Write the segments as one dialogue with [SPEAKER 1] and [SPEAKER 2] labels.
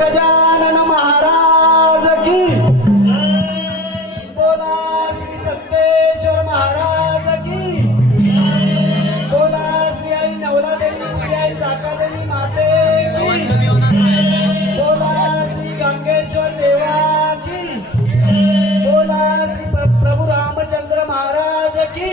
[SPEAKER 1] गजानन महाराज की बोला श्री सत्तेश्वर महाराज की बोला श्री आई नवला देवी श्री आई जाका देवी माते की बोला श्री गंगेश्वर देवा की बोला श्री प्रभू रामचंद्र महाराज की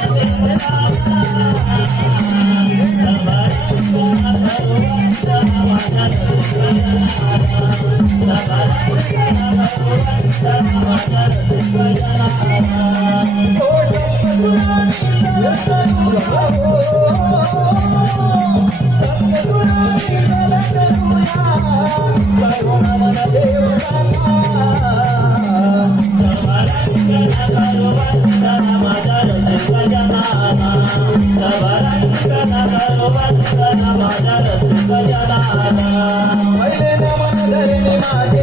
[SPEAKER 1] Thank you. ಮನಧರಣಿ Mada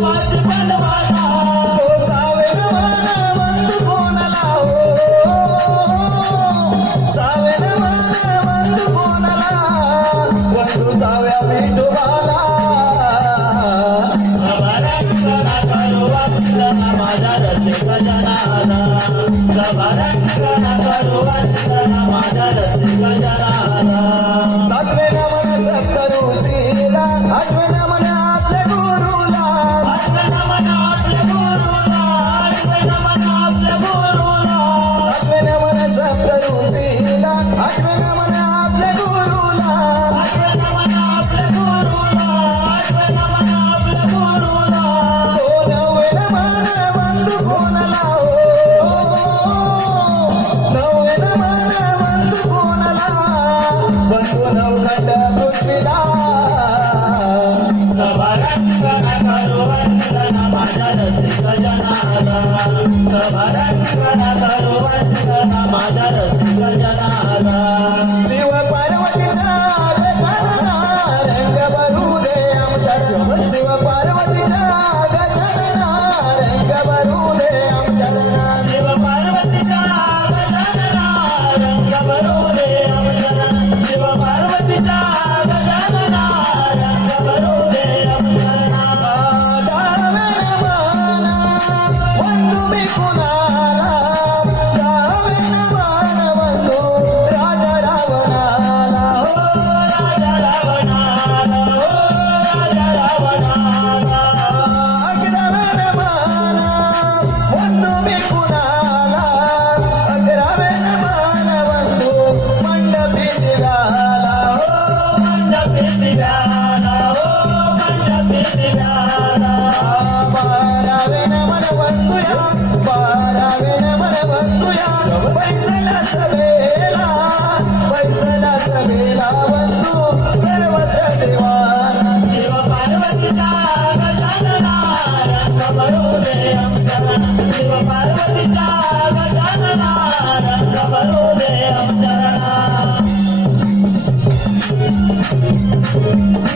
[SPEAKER 1] Watch it. माझा रस्तेचा जनाला सभारंग करू माझा रस्तेचा जनाला सातवे नवरा सप्तरू भजनाला भजनाला Thank you.